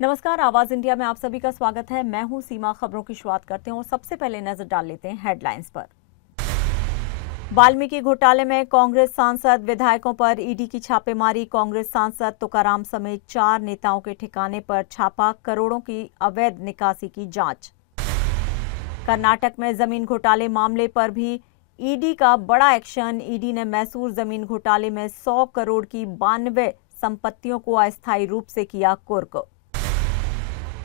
नमस्कार, आवाज इंडिया में आप सभी का स्वागत है। मैं हूं सीमा। खबरों की शुरुआत करते हैं और सबसे पहले नजर डाल लेते हैं हेडलाइंस पर। वाल्मीकि घोटाले में कांग्रेस सांसद विधायकों पर ईडी की छापेमारी। कांग्रेस सांसद तुकाराम समेत 4 नेताओं के ठिकाने पर छापा। करोड़ों की अवैध निकासी की जांच। कर्नाटक में जमीन घोटाले मामले पर भी ईडी का बड़ा एक्शन। ईडी ने मैसूर जमीन घोटाले में 100 करोड़ की 92 संपत्तियों को अस्थायी रूप से किया कुर्क।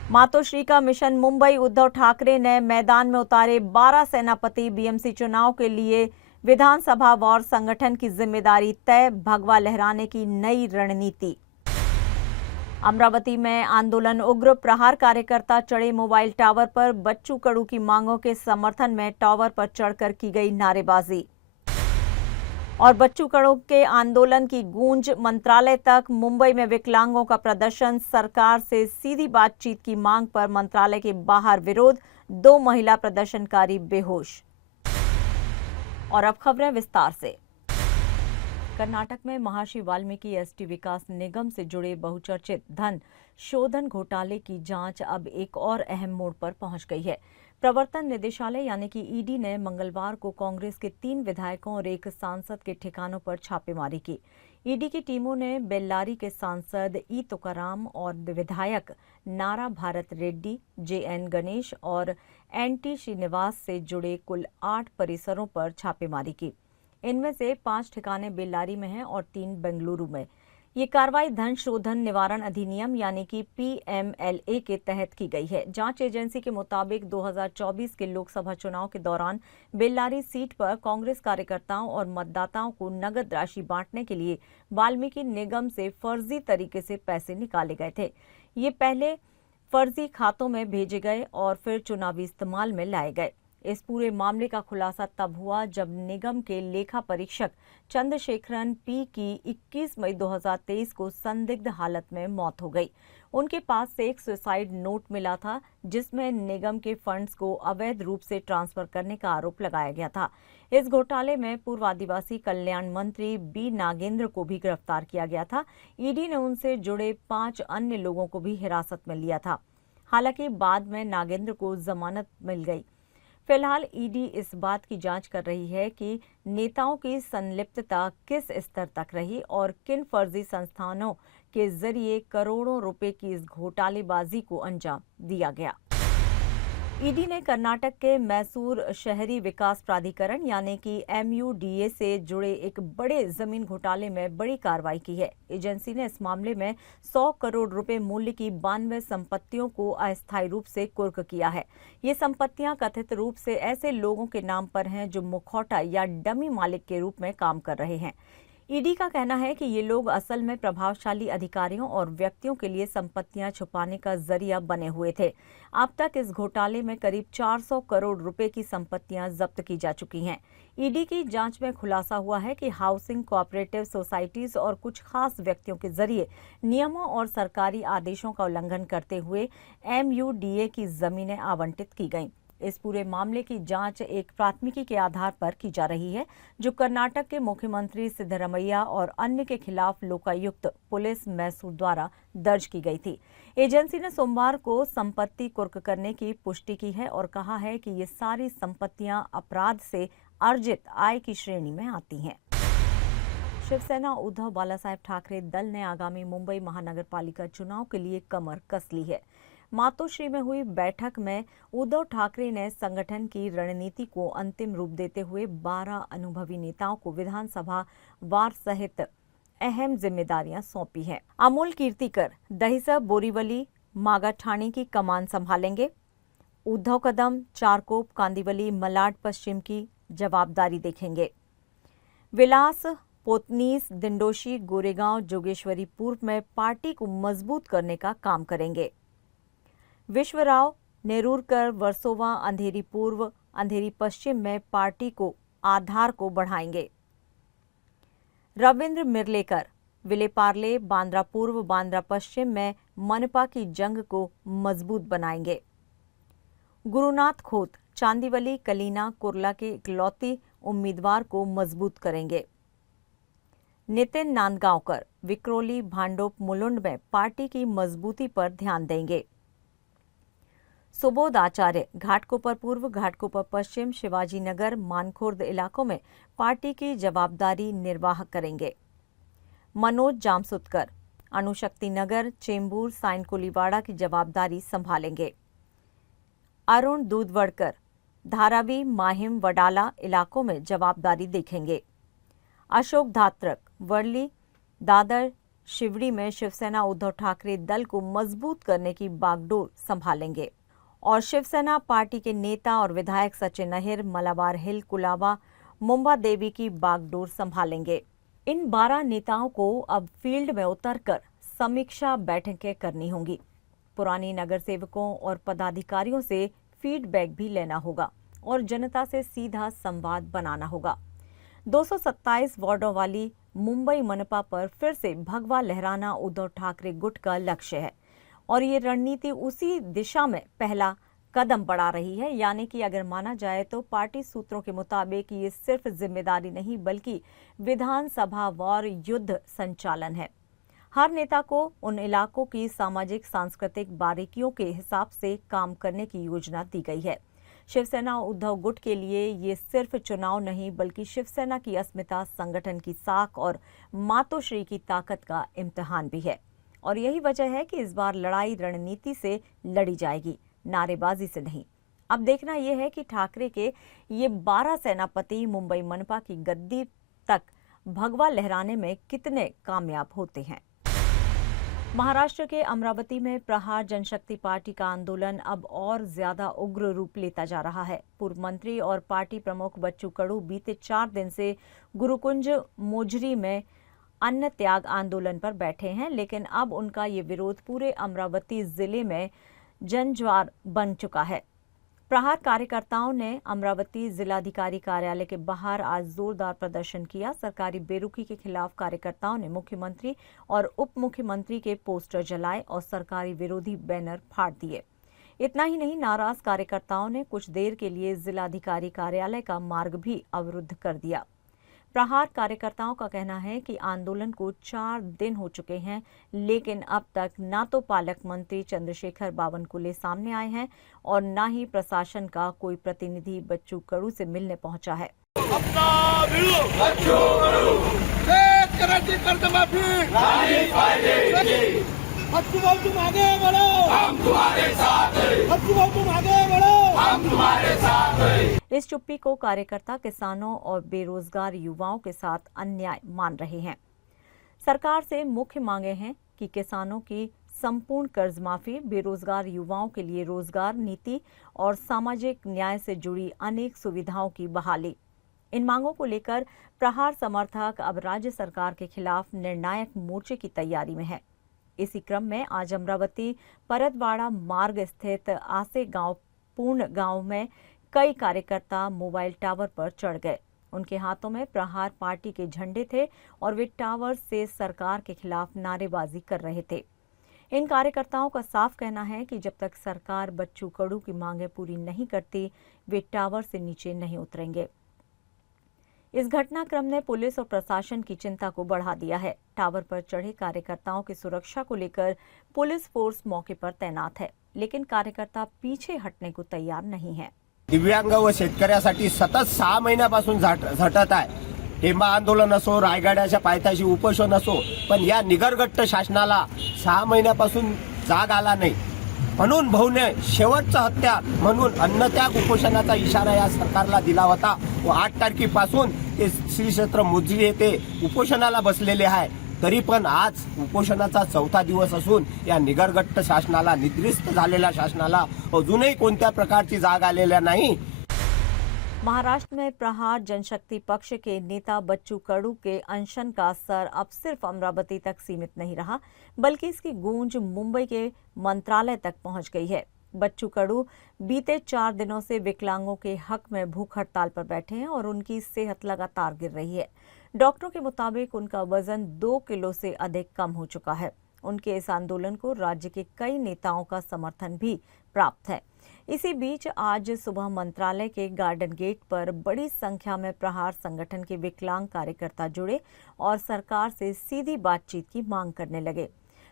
मातोश्री का मिशन मुंबई। उद्धव ठाकरे ने मैदान में उतारे 12 सेनापति। बीएमसी चुनाव के लिए विधानसभा वार संगठन की जिम्मेदारी तय। भगवा लहराने की नई रणनीति। अमरावती में आंदोलन उग्र। प्रहार कार्यकर्ता चढ़े मोबाइल टावर पर। बच्चू कडू की मांगों के समर्थन में टावर पर चढ़कर की गई नारेबाजी। और बच्चू कडू के आंदोलन की गूंज मंत्रालय तक। मुंबई में विकलांगों का प्रदर्शन। सरकार से सीधी बातचीत की मांग पर मंत्रालय के बाहर विरोध। 2 महिला प्रदर्शनकारी बेहोश। और अब खबरें विस्तार से। कर्नाटक में महर्षि वाल्मीकि एसटी विकास निगम से जुड़े बहुचर्चित धन शोधन घोटाले की जांच अब एक और अहम मोड़ पर पहुंच गई है। प्रवर्तन निदेशालय यानी कि ईडी ने मंगलवार को कांग्रेस के 3 विधायकों और 1 सांसद के ठिकानों पर छापेमारी की। ईडी की टीमों ने बेल्लारी के सांसद ई तुकाराम और विधायक नारा भारत रेड्डी, जेएन गणेश और एनटी श्रीनिवास से जुड़े कुल 8 परिसरों पर छापेमारी की। इनमें से 5 ठिकाने बेल्लारी में हैं और 3 बेंगलुरु में। ये कार्रवाई धन शोधन निवारण अधिनियम यानी कि पीएमएलए के तहत की गई है। जांच एजेंसी के मुताबिक 2024 के लोकसभा चुनाव के दौरान बेल्लारी सीट पर कांग्रेस कार्यकर्ताओं और मतदाताओं को नगद राशि बांटने के लिए वाल्मीकि निगम से फर्जी तरीके से पैसे निकाले गए थे। ये पहले फर्जी खातों में भेजे गए और फिर चुनावी इस्तेमाल में लाए गए। इस पूरे मामले का खुलासा तब हुआ जब निगम के लेखा परीक्षक चंद्रशेखरन पी की 21 मई 2023 को संदिग्ध हालत में मौत हो गई। उनके पास से एक सुसाइड नोट मिला था जिसमें निगम के फंड्स को अवैध रूप से ट्रांसफर करने का आरोप लगाया गया था। इस घोटाले में पूर्व आदिवासी कल्याण मंत्री बी नागेंद्र को भी गिरफ्तार किया गया था। ईडी ने उनसे जुड़े 5 अन्य लोगों को भी हिरासत में लिया था। हालांकि बाद में नागेंद्र को जमानत मिल गई। फिलहाल ईडी इस बात की जांच कर रही है कि नेताओं की संलिप्तता किस स्तर तक रही और किन फर्जी संस्थानों के जरिए करोड़ों रुपए की इस घोटालेबाजी को अंजाम दिया गया। ईडी ने कर्नाटक के मैसूर शहरी विकास प्राधिकरण यानी कि एमयूडीए से जुड़े एक बड़े जमीन घोटाले में बड़ी कार्रवाई की है। एजेंसी ने इस मामले में 100 करोड़ रुपए मूल्य की 92 संपत्तियों को अस्थायी रूप से कुर्क किया है। ये संपत्तियां कथित रूप से ऐसे लोगों के नाम पर हैं जो मुखौटा या डमी मालिक के रूप में काम कर रहे हैं। ईडी का कहना है कि ये लोग असल में प्रभावशाली अधिकारियों और व्यक्तियों के लिए संपत्तियां छुपाने का जरिया बने हुए थे। अब तक इस घोटाले में करीब 400 करोड़ रुपए की संपत्तियां जब्त की जा चुकी हैं। ईडी की जांच में खुलासा हुआ है कि हाउसिंग कोऑपरेटिव सोसाइटीज और कुछ खास व्यक्तियों के जरिए नियमों और सरकारी आदेशों का उल्लंघन करते हुए एमयूडीए की जमीनें आवंटित की गईं। इस पूरे मामले की जांच एक प्राथमिकी के आधार पर की जा रही है जो कर्नाटक के मुख्यमंत्री सिद्धरमैया और अन्य के खिलाफ लोकायुक्त पुलिस मैसूर द्वारा दर्ज की गई थी। एजेंसी ने सोमवार को संपत्ति कुर्क करने की पुष्टि की है और कहा है कि ये सारी संपत्तियां अपराध से अर्जित आय की श्रेणी में आती हैं। शिवसेना उद्धव बालासाहेब ठाकरे दल ने आगामी मुंबई महानगर पालिका चुनाव के लिए कमर कस ली है। मातोश्री में हुई बैठक में उद्धव ठाकरे ने संगठन की रणनीति को अंतिम रूप देते हुए 12 अनुभवी नेताओं को विधानसभा वार सहित अहम जिम्मेदारियां सौंपी हैं। अमोल कीर्तिकर दहिसर बोरीवली मागाठाणी की कमान संभालेंगे। उद्धव कदम चारकोप कांदिवली मलाड पश्चिम की जवाबदारी देखेंगे। विलास पोतनीस दिंडोशी गोरेगांव जोगेश्वरी पूर्व में पार्टी को मजबूत करने का काम करेंगे। विश्वराव नेरूरकर वर्सोवा अंधेरी पूर्व अंधेरी पश्चिम में पार्टी को आधार को बढ़ाएंगे। रविंद्र मिर्लेकर विलेपार्ले बांद्रा पूर्व बांद्रा पश्चिम में मनपा की जंग को मजबूत बनाएंगे। गुरुनाथ खोत चांदीवली कलीना कुर्ला के इकलौती उम्मीदवार को मजबूत करेंगे। नितिन नांदगांवकर विक्रोली, भांडुप, मुलुंड में पार्टी की मजबूती पर ध्यान देंगे। सुबोध आचार्य घाटकोपर पूर्व, घाटकोपर पश्चिम, शिवाजी नगर, मानखुर्द इलाकों में पार्टी की जवाबदारी निर्वाह करेंगे। मनोज जामसुतकर अणुशक्ति नगर, चेंबूर, साइन कोलीवाड़ा की जवाबदारी संभालेंगे। अरुण दूधवड़कर धारावी, माहिम, वडाला इलाकों में जवाबदारी देखेंगे। अशोक धात्रक वर्ली, दादर, शिवड़ी में शिवसेना उद्धव ठाकरे दल को मजबूत करने की बागडोर संभालेंगे। और शिवसेना पार्टी के नेता और विधायक सचिन अहिर मलाबार हिल, कुलाबा, मुंबा देवी की बागडोर संभालेंगे। इन 12 नेताओं को अब फील्ड में उतरकर समीक्षा बैठकें करनी होंगी। पुरानी नगर सेवकों और पदाधिकारियों से फीडबैक भी लेना होगा और जनता से सीधा संवाद बनाना होगा। 227 वार्डों वाली मुंबई मनपा पर फिर से भगवा लहराना उद्धव ठाकरे गुट का लक्ष्य है और ये रणनीति उसी दिशा में पहला कदम बढ़ा रही है। यानी कि अगर माना जाए तो पार्टी सूत्रों के मुताबिक ये सिर्फ जिम्मेदारी नहीं बल्कि विधानसभा वार युद्ध संचालन है। हर नेता को उन इलाकों की सामाजिक सांस्कृतिक बारीकियों के हिसाब से काम करने की योजना दी गई है। शिवसेना उद्धव गुट के लिए ये सिर्फ चुनाव नहीं बल्कि शिवसेना की अस्मिता, संगठन की साख और मातोश्री की ताकत का इम्तिहान भी है। और यही वजह है कि इस बार लड़ाई रणनीति से लड़ी जाएगी, नारेबाजी से नहीं। अब देखना यह है कि ठाकरे के ये 12 सेनापति मुंबई मनपा की गद्दी तक भगवा लहराने में कितने कामयाब होते हैं। महाराष्ट्र के अमरावती में प्रहार जनशक्ति पार्टी का आंदोलन अब और ज्यादा उग्र रूप लेता जा रहा है। पूर्व मंत्री और पार्टी प्रमुख बच्चू कडू बीते 4 दिन से गुरुकुंज मोजरी में अन्न त्याग आंदोलन पर बैठे हैं, लेकिन अब उनका ये विरोध पूरे अमरावती जिले में जनज्वार बन चुका है। प्रहार कार्यकर्ताओं ने अमरावती जिलाधिकारी कार्यालय के बाहर आज जोरदार प्रदर्शन किया। सरकारी बेरुखी के खिलाफ कार्यकर्ताओं ने मुख्यमंत्री और उप मुख्यमंत्री के पोस्टर जलाए और सरकारी विरोधी बैनर फाड़ दिए। इतना ही नहीं, नाराज कार्यकर्ताओं ने कुछ देर के लिए जिलाधिकारी कार्यालय का मार्ग भी अवरुद्ध कर दिया। प्रहार कार्यकर्ताओं का कहना है कि आंदोलन को 4 दिन हो चुके हैं, लेकिन अब तक ना तो पालक मंत्री चंद्रशेखर बावनकुले सामने आए हैं और ना ही प्रशासन का कोई प्रतिनिधि बच्चू कडू से मिलने पहुंचा है। तुम आगे बढ़ो, हम तुम्हारे साथ हैं। तुम आगे बढ़ो, हम तुम्हारे साथ हैं। इस चुप्पी को कार्यकर्ता किसानों और बेरोजगार युवाओं के साथ अन्याय मान रहे हैं। सरकार से मुख्य मांगे हैं कि किसानों की संपूर्ण कर्ज माफी, बेरोजगार युवाओं के लिए रोजगार नीति और सामाजिक न्याय से जुड़ी अनेक सुविधाओं की बहाली। इन मांगों को लेकर प्रहार समर्थक अब राज्य सरकार के खिलाफ निर्णायक मोर्चे की तैयारी में है। इसी क्रम में आज अमरावती परतवाड़ा मार्ग स्थित आसे गांव पूर्ण गांव में कई कार्यकर्ता मोबाइल टावर पर चढ़ गए। उनके हाथों में प्रहार पार्टी के झंडे थे और वे टावर से सरकार के खिलाफ नारेबाजी कर रहे थे। इन कार्यकर्ताओं का साफ कहना है कि जब तक सरकार बच्चू कडू की मांगें पूरी नहीं करती, वे टावर से नीचे नहीं उतरेंगे। इस घटनाक्रम ने पुलिस और प्रशासन की चिंता को बढ़ा दिया है। टावर पर चढ़े कार्यकर्ताओं की सुरक्षा को लेकर पुलिस फोर्स मौके पर तैनात है, लेकिन कार्यकर्ता पीछे हटने को तैयार नहीं है। दिव्यांग व शेतकऱ्यासाठी सतत 6 महिन्यापासून झटत आहे। हेमा आंदोलन असो, रायगडाच्या पायथ्याशी उपोषण असो, पण या निगरगट्ट शासनाला 6 महिन्यापासून जाग आला नाही। म्हणून भाऊने शेवटचं हत्यार म्हणून अन्नत्याग उपोषणाचा इशारा या सरकारला दिला होता व 8 तारखेपासून ते श्री क्षेत्र मोजरी येथे उपोषणाला बसलेले आहे। तरी पण आज उपोषणाचा 4था दिवस असून या निगरगट्ट शासनाला, निद्रिस्त झालेल्या शासनाला अजूनही कोणत्या प्रकारची जाग आलेल्या नाही। महाराष्ट्र में प्रहार जनशक्ति पक्ष के नेता बच्चू कडू के अनशन का असर अब सिर्फ अमरावती तक सीमित नहीं रहा, बल्कि इसकी गूंज मुंबई के मंत्रालय तक पहुंच गई है। बच्चू कडू बीते 4 दिनों से विकलांगों के हक में भूख हड़ताल पर बैठे हैं और उनकी सेहत लगातार गिर रही है। डॉक्टरों के मुताबिक उनका वजन 2 किलो से अधिक कम हो चुका है। उनके इस आंदोलन को राज्य के कई नेताओं का समर्थन भी प्राप्त है। इसी बीच आज सुबह मंत्रालय के गार्डन गेट पर बड़ी संख्या में प्रहार संगठन के विकलांग कार्यकर्ता जुड़े और सरकार से सीधी बातचीत की मांग करने लगे।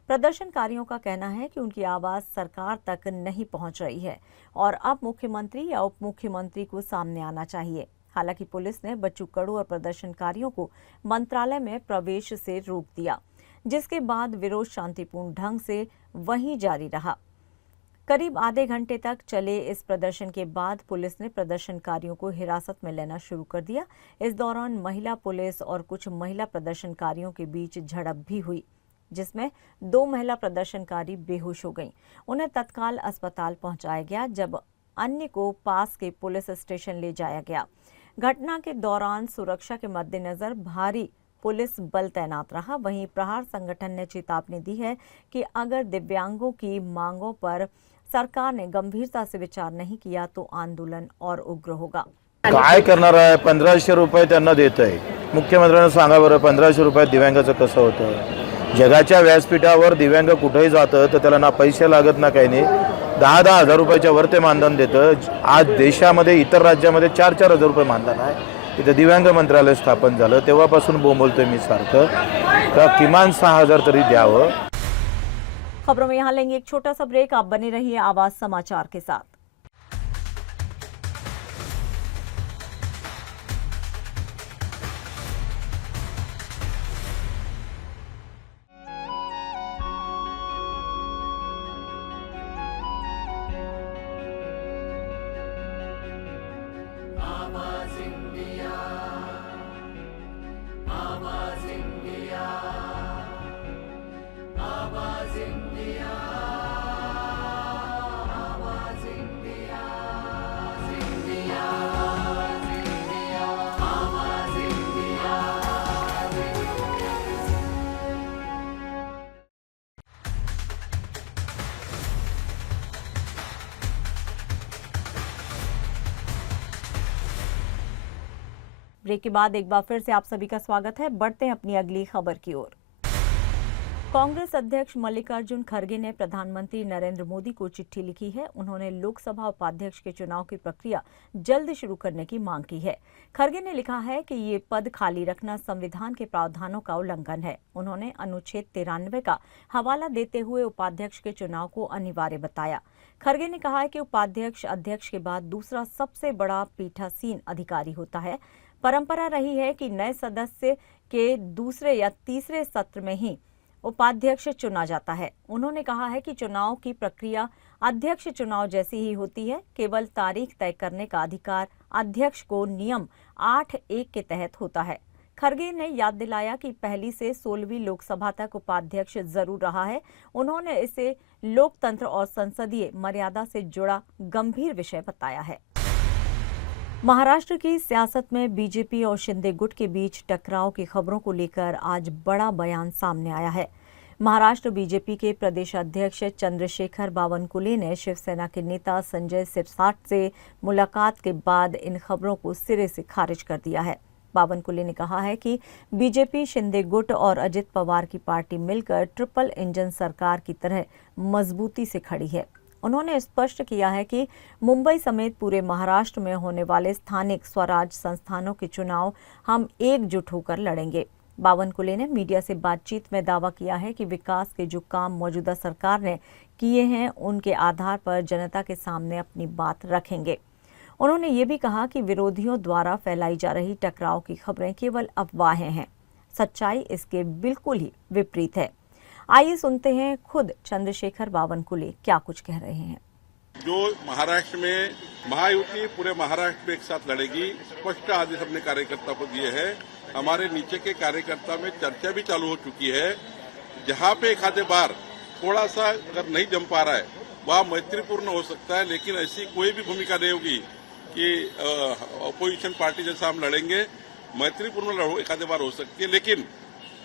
प्रदर्शनकारियों का कहना है कि उनकी आवाज सरकार तक नहीं पहुंच रही है और अब मुख्यमंत्री या उप मुख्यमंत्री को सामने आना चाहिए। हालांकि पुलिस ने बच्चू कडू और प्रदर्शनकारियों को मंत्रालय में प्रवेश से रोक दिया, जिसके बाद विरोध शांतिपूर्ण ढंग से वहीं जारी रहा। करीब आधे घंटे तक चले इस प्रदर्शन के बाद पुलिस ने प्रदर्शनकारियों को हिरासत में लेना शुरू कर दिया। इस दौरान महिला पुलिस और कुछ महिला प्रदर्शनकारियों के बीच झड़प भी हुई, जिसमें 2 महिला प्रदर्शनकारी बेहोश हो गईं। उन्हें तत्काल अस्पताल पहुंचाया गया, जब अन्य को पास के पुलिस स्टेशन ले जाया गया। घटना के दौरान सुरक्षा के मद्देनजर भारी पुलिस बल तैनात रहा। वहीं प्रहार संगठन ने चेतावनी दी है कि अगर दिव्यांगों की मांगों पर सरकार ने गंभीरता से विचार नहीं किया तो आंदोलन और उग्र होगा। काय करणार आहे? 1500 रुपये त्यांना देत आहे. मुख्यमंत्र्यांना सांगा बरं, 1500 रुपयात दिव्यांगाचं कसं होतं? जगाच्या व्यासपीठावर दिव्यांग कुठेही जातं तर त्याला ना पैसे लागत ना काही नाही. 10-10 हजार रुपयाच्या वर ते मानधन देतं. आज देशामध्ये इतर राज्यामध्ये 4-4 हजार रुपये मानधन आहे. इथं दिव्यांग मंत्रालय स्थापन झालं तेव्हापासून बोंबलतोय मी सारखं का किमान 6000 तरी द्यावं. खबरों में यहाँ लेंगे एक छोटा सा ब्रेक। आप बने रहिए आवाज समाचार के साथ। ब्रेक के बाद एक बार फिर से आप सभी का स्वागत है। बढ़ते हैं अपनी अगली खबर की ओर। कांग्रेस अध्यक्ष मल्लिकार्जुन खड़गे ने प्रधानमंत्री नरेंद्र मोदी को चिट्ठी लिखी है। उन्होंने लोकसभा उपाध्यक्ष के चुनाव की प्रक्रिया जल्द शुरू करने की मांग की है। खड़गे ने लिखा है कि ये पद खाली रखना संविधान के प्रावधानों का उल्लंघन है। उन्होंने अनुच्छेद 93 का हवाला देते हुए उपाध्यक्ष के चुनाव को अनिवार्य बताया। खड़गे ने कहा है कि उपाध्यक्ष अध्यक्ष के बाद दूसरा सबसे बड़ा पीठासीन अधिकारी होता है। परंपरा रही है कि नए सदस्य के दूसरे या तीसरे सत्र में ही उपाध्यक्ष चुना जाता है। उन्होंने कहा है कि चुनाव की प्रक्रिया अध्यक्ष चुनाव जैसी ही होती है। केवल तारीख तय करने का अधिकार अध्यक्ष को नियम 8(1) के तहत होता है। खड़गे ने याद दिलाया कि पहली से 16वीं लोकसभा तक उपाध्यक्ष जरूर रहा है। उन्होंने इसे लोकतंत्र और संसदीय मर्यादा से जुड़ा गंभीर विषय बताया है। महाराष्ट्र की सियासत में बीजेपी और शिंदे गुट के बीच टकराव की खबरों को लेकर आज बड़ा बयान सामने आया है। महाराष्ट्र बीजेपी के प्रदेश अध्यक्ष चंद्रशेखर बावनकुले ने शिवसेना के नेता संजय सिरसाट से मुलाकात के बाद इन खबरों को सिरे से खारिज कर दिया है। बावनकुले ने कहा है कि बीजेपी, शिंदे गुट और अजित पवार की पार्टी मिलकर ट्रिपल इंजन सरकार की तरह मजबूती से खड़ी है। उन्होंने स्पष्ट किया है कि मुंबई समेत पूरे महाराष्ट्र में होने वाले स्थानिक स्वराज संस्थानों के चुनाव हम एकजुट होकर लड़ेंगे। बावनकुले ने मीडिया से बातचीत में दावा किया है कि विकास के जो काम मौजूदा सरकार ने किए हैं उनके आधार पर जनता के सामने अपनी बात रखेंगे। उन्होंने ये भी कहा कि विरोधियों द्वारा फैलाई जा रही टकराव की खबरें केवल अफवाहें हैं। सच्चाई इसके बिल्कुल ही विपरीत है। आइए सुनते हैं खुद चंद्रशेखर बावनकुले क्या कुछ कह रहे हैं। जो महाराष्ट्र में महायुति पूरे महाराष्ट्र में एक साथ लड़ेगी, स्पष्ट आदेश अपने कार्यकर्ता को दिए हैं। हमारे नीचे के कार्यकर्ता में चर्चा भी चालू हो चुकी है। जहां पे एक आधे बार थोड़ा सा अगर नहीं जम पा रहा है वह मैत्रीपूर्ण हो सकता है, लेकिन ऐसी कोई भी भूमिका नहीं होगी कि अपोजिशन पार्टी जैसा हम लड़ेंगे। मैत्रीपूर्ण एक आधे बार हो सकती है, लेकिन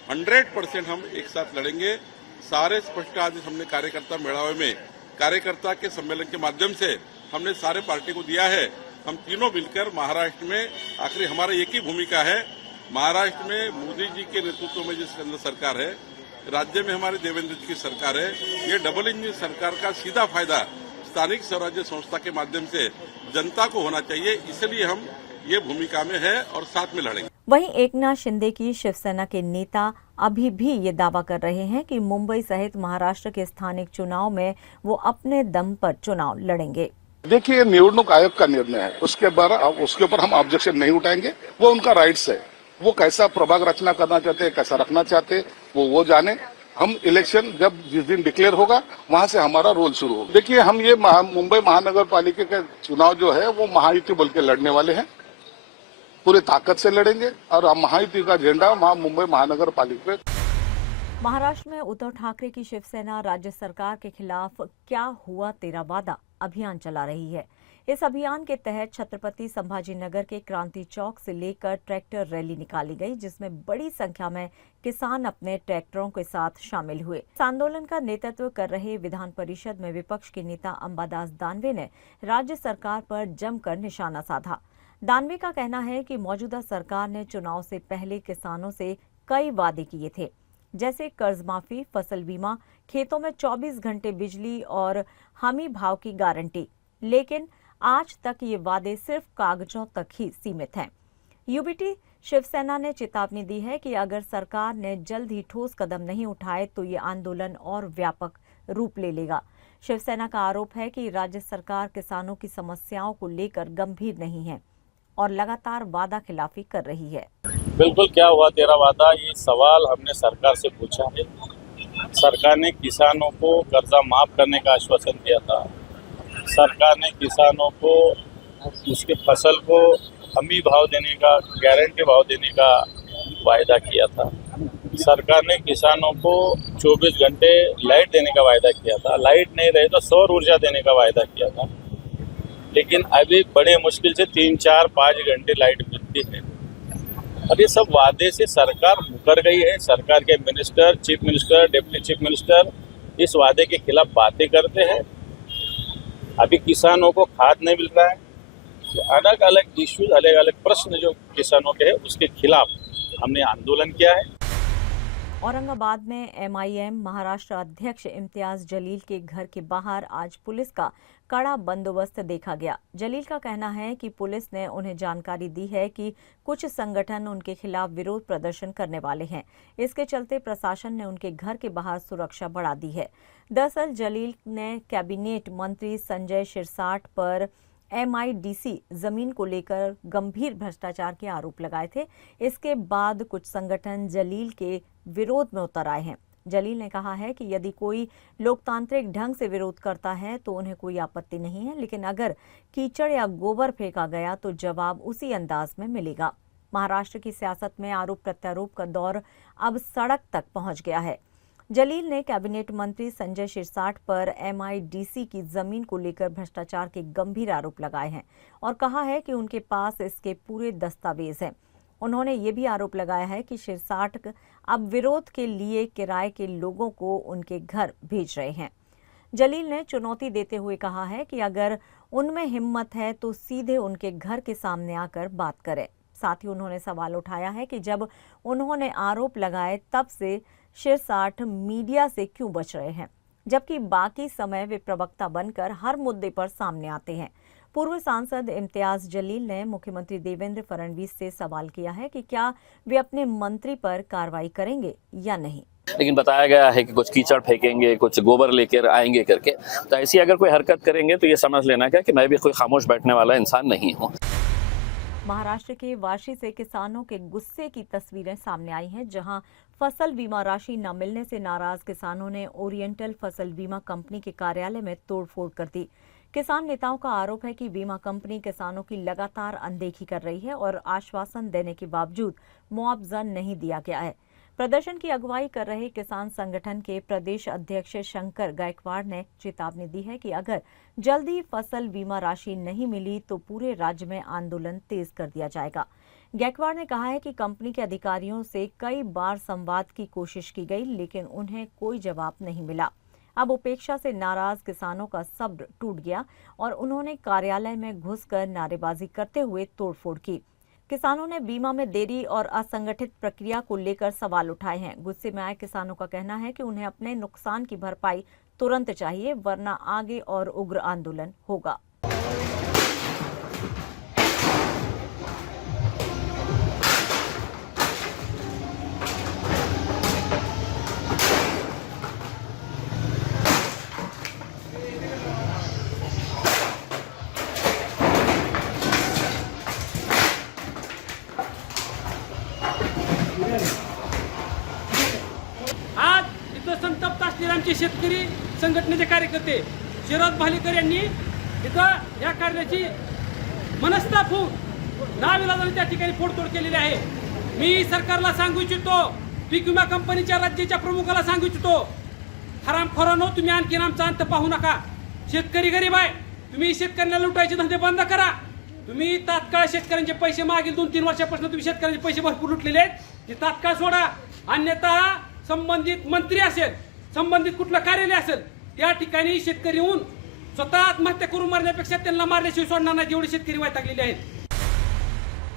100% हम एक साथ लड़ेंगे। सारे स्पष्ट आदेश हमने कार्यकर्ता मेळावे में कार्यकर्ता के सम्मेलन के माध्यम से हमने सारे पार्टी को दिया है। हम तीनों मिलकर महाराष्ट्र में आखिर हमारा एक ही भूमिका है। महाराष्ट्र में मोदी जी के नेतृत्व में जिस केंद्र सरकार है, राज्य में हमारे देवेंद्र जी की सरकार है। ये डबल इंजन सरकार का सीधा फायदा स्थानिक स्वराज्य संस्था के माध्यम से जनता को होना चाहिए, इसलिए हम ये भूमिका में है और साथ में लड़ेंगे। वहीं एकनाथ शिंदे की शिवसेना के नेता अभी भी ये दावा कर रहे हैं कि मुंबई सहित महाराष्ट्र के स्थानिक चुनाव में वो अपने दम पर चुनाव लड़ेंगे। देखिए, निवडणूक आयोग का निर्णय है, उसके ऊपर हम ऑब्जेक्शन नहीं उठाएंगे। वो उनका राइट्स है, वो कैसा प्रभाग रचना करना चाहते हैं, कैसा रखना चाहते हैं वो जाने। हम इलेक्शन जब जिस दिन डिक्लेयर होगा वहां से हमारा रोल शुरू होगा। देखिए, हम ये मुंबई महानगर पालिका के चुनाव जो है वो महायुति बोल के लड़ने वाले हैं, पूरे ताकत से लड़ेंगे और महायुति का झंडा मुंबई महानगर पालिका पे। महाराष्ट्र में उद्धव ठाकरे की शिवसेना राज्य सरकार के खिलाफ क्या हुआ तेरा वादा अभियान चला रही है। इस अभियान के तहत छत्रपति संभाजीनगर के क्रांति चौक से लेकर ट्रैक्टर रैली निकाली गई, जिसमें बड़ी संख्या में किसान अपने ट्रैक्टरों के साथ शामिल हुए। इस आंदोलन का नेतृत्व कर रहे विधान परिषद में विपक्ष के नेता अंबादास दानवे ने राज्य सरकार पर जमकर निशाना साधा। दानवे का कहना है कि मौजूदा सरकार ने चुनाव से पहले किसानों से कई वादे किए थे, जैसे कर्ज माफी, फसल बीमा, खेतों में 24 घंटे बिजली और हमी भाव की गारंटी, लेकिन आज तक ये वादे सिर्फ कागजों तक ही सीमित हैं। यूबीटी शिवसेना ने चेतावनी दी है कि अगर सरकार ने जल्द ही ठोस कदम नहीं उठाए तो ये आंदोलन और व्यापक रूप ले लेगा। शिवसेना का आरोप है कि राज्य सरकार किसानों की समस्याओं को लेकर गंभीर नहीं है और लगातार वादा खिलाफी कर रही है। बिल्कुल, क्या हुआ तेरा वादा, ये सवाल हमने सरकार से पूछा है। सरकार ने किसानों को कर्जा माफ करने का आश्वासन दिया था। सरकार ने किसानों को उसके फसल को हमी भाव देने का, गारंटी भाव देने का वायदा किया था। सरकार ने किसानों को 24 घंटे लाइट देने का वायदा किया था। लाइट नहीं रहे तो सौर ऊर्जा देने का वायदा किया था, लेकिन अभी बड़े मुश्किल से 3, 4, 5 घंटे लाइट मिलती है। और ये सब वादे से सरकार मुकर गई है। सरकार के minister, chief minister, deputy chief minister इस वादे के खिलाफ बातें करते हैं। अभी किसानों को खाद नहीं मिल रहा है। अलग अलग इश्यूज, अलग अलग प्रश्न जो किसानों के हैं उसके खिलाफ हमने आंदोलन किया है। औरंगाबाद में एमआईएम महाराष्ट्र अध्यक्ष इम्तियाज जलील के घर के बाहर आज पुलिस का कड़ा बंदोबस्त देखा गया। जलील का कहना है कि पुलिस ने उन्हें जानकारी दी है कि कुछ संगठन उनके खिलाफ विरोध प्रदर्शन करने वाले हैं। इसके चलते प्रशासन ने उनके घर के बाहर सुरक्षा बढ़ा दी है। दरअसल जलील ने कैबिनेट मंत्री संजय शिरसाट पर एमआईडीसी जमीन को लेकर गंभीर भ्रष्टाचार के आरोप लगाए थे। इसके बाद कुछ संगठन जलील के विरोध में उतर आए हैं। जलील ने कहा है कि यदि कोई लोकतांत्रिक ढंग से विरोध करता है तो उन्हें कोई आपत्ति नहीं है, लेकिन अगर कीचड़ या गोबर फेंका गया तो जवाब उसी अंदाज में मिलेगा। महाराष्ट्र की सियासत में आरोप प्रत्यारोप का दौर अब सड़क तक पहुंच गया है। जलील ने कैबिनेट मंत्री संजय शिरसाट पर एमआईडीसी की जमीन को लेकर भ्रष्टाचार के गंभीर आरोप लगाए हैं और कहा है कि उनके पास इसके पूरे दस्तावेज हैं। उन्होंने ये भी आरोप लगाया है कि शिरसाट अब विरोध के लिए किराए के लोगों को उनके घर भेज रहे हैं। जलील ने चुनौती देते हुए कहा है कि अगर उनमें हिम्मत है तो सीधे उनके घर के सामने आकर बात करें। साथ ही उन्होंने सवाल उठाया है कि जब उन्होंने आरोप लगाए तब से शिरसाट मीडिया से क्यों बच रहे हैं, जबकि बाकी समय वे प्रवक्ता बनकर हर मुद्दे पर सामने आते हैं। पूर्व सांसद इम्तियाज जलील ने मुख्यमंत्री देवेंद्र फडणवीस से सवाल किया है कि क्या वे अपने मंत्री पर कार्रवाई करेंगे या नहीं। लेकिन बताया गया है कि कुछ कीचड़ फेंकेंगे, कुछ गोबर लेकर आएंगे करके, तो ऐसी अगर कोई हरकत करेंगे तो ये समझ लेना क्या कि मैं भी कोई खामोश बैठने वाला इंसान नहीं हूँ। महाराष्ट्र के वाशी से किसानों के गुस्से की तस्वीरें सामने आई हैं, जहां फसल बीमा राशि न मिलने से नाराज किसानों ने ओरिएंटल फसल बीमा कंपनी के कार्यालय में तोड़फोड़ कर दी। किसान नेताओं का आरोप है कि बीमा कंपनी किसानों की लगातार अनदेखी कर रही है और आश्वासन देने के बावजूद मुआवजा नहीं दिया गया है। प्रदर्शन की अगुवाई कर रहे किसान संगठन के प्रदेश अध्यक्ष शंकर गायकवाड़ ने चेतावनी दी है कि अगर जल्दी फसल बीमा राशि नहीं मिली तो पूरे राज्य में आंदोलन तेज कर दिया जाएगा। गायकवाड़ ने कहा है कि कंपनी के अधिकारियों से कई बार संवाद की कोशिश की गई, लेकिन उन्हें कोई जवाब नहीं मिला। अब उपेक्षा से नाराज किसानों का सब्र टूट गया और उन्होंने कार्यालय में घुसकर नारेबाजी करते हुए तोड़फोड़ की। किसानों ने बीमा में देरी और असंगठित प्रक्रिया को लेकर सवाल उठाए हैं। गुस्से में आए किसानों का कहना है कि उन्हें अपने नुकसान की भरपाई तुरंत चाहिए, वरना आगे और उग्र आंदोलन होगा। आज इथं संतप्त असलेले आमचे शेतकरी संघटनेचे कार्यकर्ते शरद भालेकर यांनी इथं या कार्याची मनस्ताप होऊन नाविलाजाने त्या ठिकाणी फोडतोड केलेली आहे. मी सरकारला सांगू इच्छितो, पीक विमा कंपनीच्या राज्याच्या प्रमुखाला सांगू इच्छितो, हरामखोरांनो, तुम्ही आणखीन आमचा अंत पाहू नका. शेतकरी गरीब आहे, तुम्ही शेतकऱ्यांना लुटायचे धंदे बंद करा. तुम्ही तात्काळ शेतकऱ्यांचे पैसे मागील 2-3 वर्षापासून तुम्ही शेतकऱ्यांचे पैसे भरपूर लुटलेले आहेत, ते तात्काळ सोडा. अन्यथा संबंधित मंत्री असेल, संबंधित कुठलं कार्यालय असेल, त्या ठिकाणी शेतकरी येऊन स्वतः आत्महत्या करून मारण्यापेक्षा त्यांना मारल्याशिवाय सोडणार नाही, एवढे शेतकरी वैतागलेले आहेत.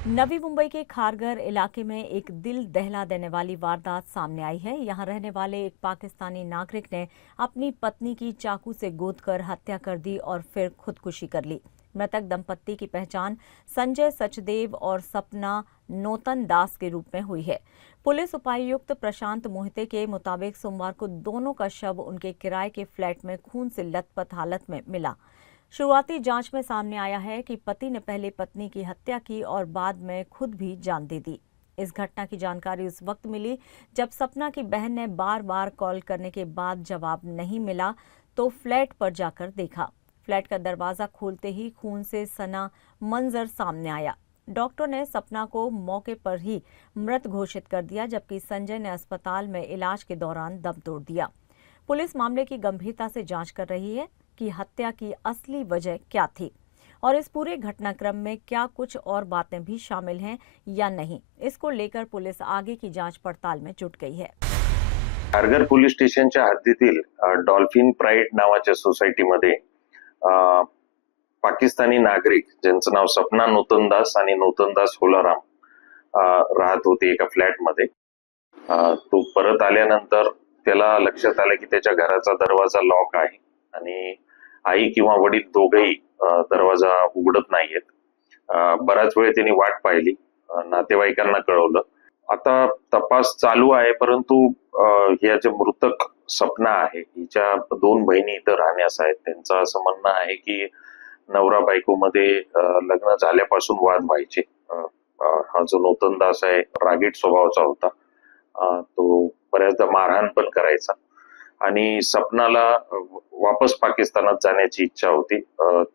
नवी मुंबई के खारघर इलाके में एक दिल दहला देने वाली वारदात सामने आई है। यहां रहने वाले एक पाकिस्तानी नागरिक ने अपनी पत्नी की चाकू से गोदकर हत्या कर दी और फिर खुदकुशी कर ली। मृतक दंपत्ति की पहचान संजय सचदेव और सपना नोतन दास के रूप में हुई है। पुलिस उपायुक्त प्रशांत मोहिते के मुताबिक सोमवार को दोनों का शव उनके किराए के फ्लैट में खून से लथपथ हालत में मिला। शुरुआती जांच में सामने आया है कि पति ने पहले पत्नी की हत्या की और बाद में खुद भी जान दे दी। इस घटना की जानकारी उस वक्त मिली जब सपना की बहन ने बार बार कॉल करने के बाद जवाब नहीं मिला तो फ्लैट पर जाकर देखा। फ्लैट का दरवाजा खोलते ही खून से सना मंजर सामने आया। डॉक्टर ने सपना को मौके पर ही मृत घोषित कर दिया, जबकि संजय ने अस्पताल में इलाज के दौरान दम तोड़ दिया। पुलिस मामले की गंभीरता से जांच कर रही है कि हत्या की असली वजह क्या थी और इस पूरे घटनाक्रम में क्या कुछ और बातें भी शामिल हैं या नहीं। इसको लेकर पुलिस आगे की जांच पड़ताल में जुट गई है। खारघर पोलीस स्टेशनच्या हद्दीतील डॉल्फिन प्राईड नावाच्या सोसायटीमध्ये पाकिस्तानी नागरिक ज्यांचं नाव सपना नूतनदास आणि नूतनदास होलाराम राहत होते एका फ्लॅटमध्ये। तो परत आल्यानंतर त्याला लक्षात आलं की त्याच्या घराचा दरवाजा लॉक आहे आणि आई किंवा वडील दोघेही दरवाजा उघडत नाहीयेत। बराच वेळ त्यांनी वाट पाहिली, नातेवाईकांना कळवलं। आता तपास चालू आहे, परंतु ह्या जे मृतक सपना आहे हिच्या 2 बहिणी इथं राहण्यास आहेत। त्यांचं असं म्हणणं आहे की नवरा बायको मध्ये लग्न झाल्यापासून वाद व्हायचे। हा जो नूतनदास आहे रागीट स्वभावाचा होता, तो बऱ्याचदा मारहाण पण करायचा आणि सपनाला वापस पाकिस्तानात जाण्याची इच्छा होती।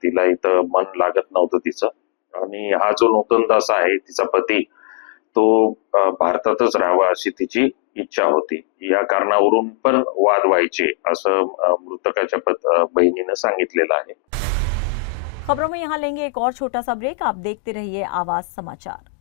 तिला इथं मन लागत नव्हतं तिचं आणि हा जो नूतनदास आहे तिचा पती तो भारतातच राहावा अशी तिची इच्छा होती। या कारणावरून पण वाद व्हायचे असं मृतकाच्या बहिणीने सांगितलेलं आहे। खबरों में यहाँ लेंगे एक और छोटा सा ब्रेक। आप देखते रहिए आवाज समाचार।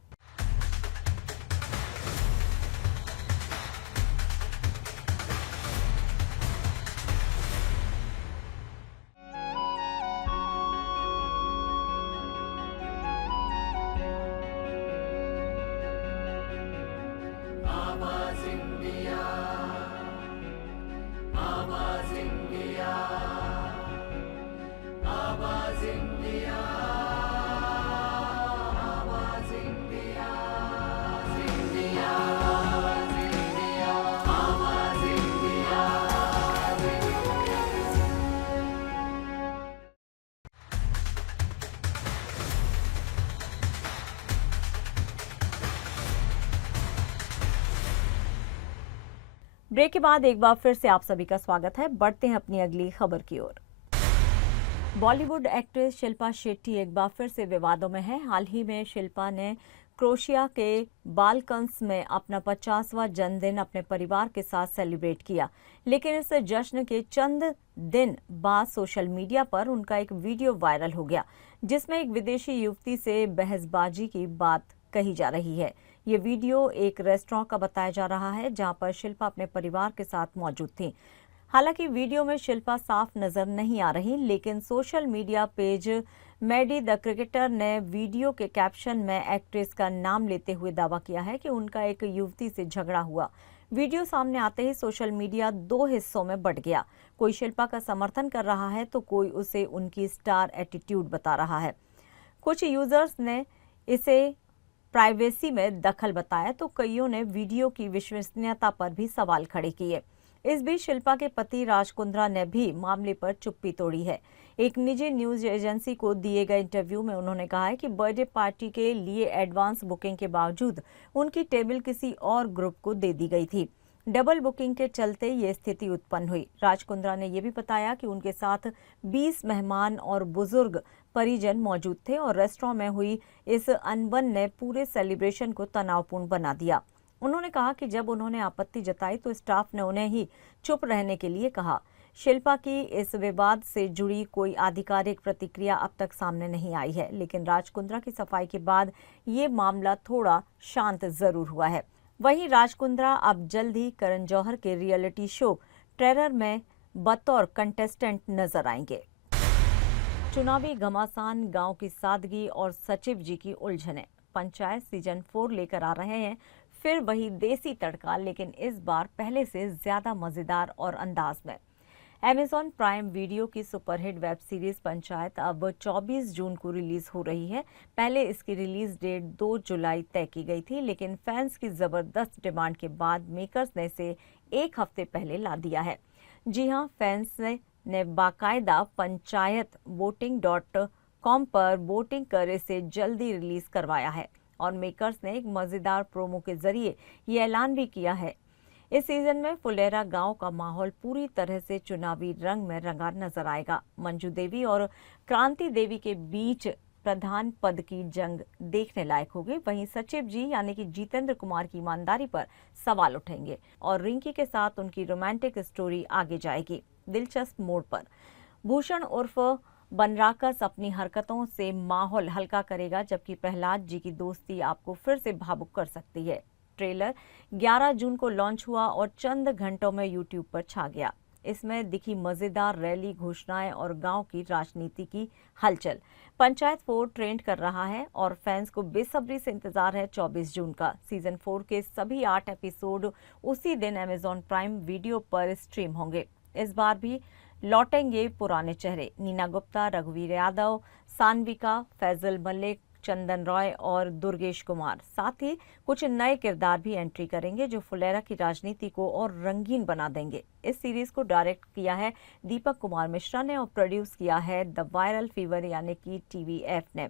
ब्रेक के बाद एक बार फिर से आप सभी का स्वागत है। बढ़ते हैं अपनी अगली खबर की ओर। बॉलीवुड एक्ट्रेस शिल्पा शेट्टी एक बार फिर से विवादों में है। हाल ही में शिल्पा ने क्रोएशिया के बालकंस में अपना 50वां जन्मदिन अपने परिवार के साथ सेलिब्रेट किया, लेकिन इस जश्न के चंद दिन बाद सोशल मीडिया पर उनका एक वीडियो वायरल हो गया, जिसमें एक विदेशी युवती से बहसबाजी की बात कही जा रही है। ये वीडियो एक रेस्टोरेंट का बताया जा रहा है, जहां पर शिल्पा अपने परिवार के साथ मौजूद थी। हालांकि वीडियो में शिल्पा साफ नजर नहीं आ रही, लेकिन social media page Maddy the cricketer ने वीडियो के कैप्शन में एक्ट्रेस का नाम लेते हुए दावा किया है कि उनका एक युवती से झगड़ा हुआ। वीडियो सामने आते ही सोशल मीडिया दो हिस्सों में बंट गया। कोई शिल्पा का समर्थन कर रहा है तो कोई उसे उनकी स्टार एटीट्यूड बता रहा है। कुछ यूजर्स ने इसे प्राइवेसी में दखल बताया तो कईयों ने वीडियो की विश्वसनीयता पर भी सवाल खड़े किए। इस बीच शिल्पा के पति राज कुंद्रा ने भी मामले पर चुप्पी तोड़ी है। एक निजी न्यूज एजेंसी को दिए गए इंटरव्यू में उन्होंने कहा है कि बर्थडे पार्टी के लिए एडवांस बुकिंग के बावजूद उनकी टेबल किसी और ग्रुप को दे दी गई थी। डबल बुकिंग के चलते ये स्थिति उत्पन्न हुई। राज कुंद्रा ने यह भी बताया कि उनके साथ 20 मेहमान और बुजुर्ग परिजन मौजूद थे और रेस्टोरेंट में हुई इस अनबन ने पूरे सेलिब्रेशन को तनावपूर्ण बना दिया। उन्होंने कहा कि जब उन्होंने आपत्ति जताई तो स्टाफ ने उन्हें ही चुप रहने के लिए कहा। शिल्पा की इस विवाद से जुड़ी कोई आधिकारिक प्रतिक्रिया अब तक सामने नहीं आई है, लेकिन राज कुंद्रा की सफाई के बाद ये मामला थोड़ा शांत जरूर हुआ है। वहीं राज कुंद्रा अब जल्द ही करण जौहर के रियलिटी शो टेरर में बतौर कंटेस्टेंट नजर आएंगे। चुनावी घमासान, गांव की सादगी और सचिव जी की उलझने। पंचायत सीजन 4 लेकर आ रहे हैं फिर वही देसी तड़का, लेकिन इस बार पहले से ज्यादा मजेदार और अंदाज में। Amazon प्राइम वीडियो की सुपरहिट वेब सीरीज पंचायत अब 24 जून को रिलीज हो रही है। पहले इसकी रिलीज डेट 2 जुलाई तय की गई थी, लेकिन फैंस की जबरदस्त डिमांड के बाद मेकर्स ने इसे एक हफ्ते पहले ला दिया है। जी हां, फैंस ने बाकायदा पंचायत voting.com पर वोटिंग कर इसे जल्दी रिलीज करवाया है और मेकर्स ने एक मजेदार प्रोमो के जरिए ये ऐलान भी किया है। इस सीजन में फुलेरा गांव का माहौल पूरी तरह से चुनावी रंग में रंगा नजर आएगा। मंजू देवी और क्रांति देवी के बीच प्रधान पद की जंग देखने लायक होगी। वहीं सचिव जी यानी कि जितेंद्र कुमार की ईमानदारी पर सवाल उठेंगे और रिंकी के साथ उनकी रोमांटिक स्टोरी आगे जाएगी दिलचस्प मोड़ पर। भूषण उर्फ बनराकस अपनी हरकतों से माहौल हल्का करेगा, जबकि प्रहलाद जी की दोस्ती आपको फिर से भावुक कर सकती है। ट्रेलर 11 जून को लॉन्च हुआ और चंद घंटों में यूट्यूब पर छा गया। इसमें दिखी मजेदार रैली, घोषणाएं और गांव की राजनीति की हलचल। पंचायत 4 ट्रेंड कर रहा है और फैंस को बेसब्री से इंतजार है 24 जून का। सीजन 4 के सभी 8 एपिसोड उसी दिन Amazon प्राइम वीडियो पर स्ट्रीम होंगे। इस बार भी लौटेंगे पुराने चेहरे, नीना गुप्ता, रघुवीर यादव, सान्विका, फैजल मलिक, चंदन रॉय और दुर्गेश कुमार। साथ ही कुछ नए किरदार भी एंट्री करेंगे जो फुलेरा की राजनीति को और रंगीन बना देंगे। इस सीरीज को डायरेक्ट किया है दीपक कुमार मिश्रा ने और प्रोड्यूस किया है द वायरल फीवर यानी कि TVF ने।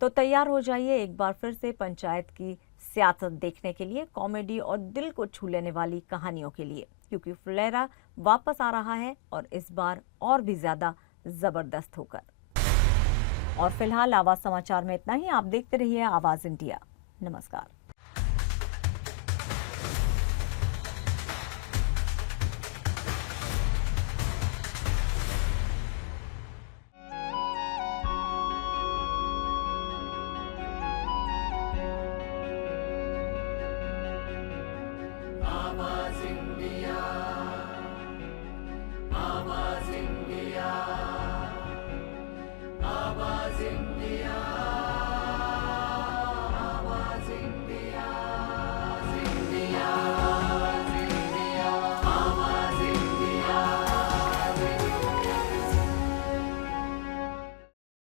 तो तैयार हो जाइए एक बार फिर से पंचायत की सियासत देखने के लिए, कॉमेडी और दिल को छू लेने वाली कहानियों के लिए, क्योंकि फुलेरा वापस आ रहा है और इस बार और भी ज्यादा जबरदस्त होकर। और फिलहाल आवाज समाचार में इतना ही। आप देखते रहिए आवाज इंडिया। नमस्कार।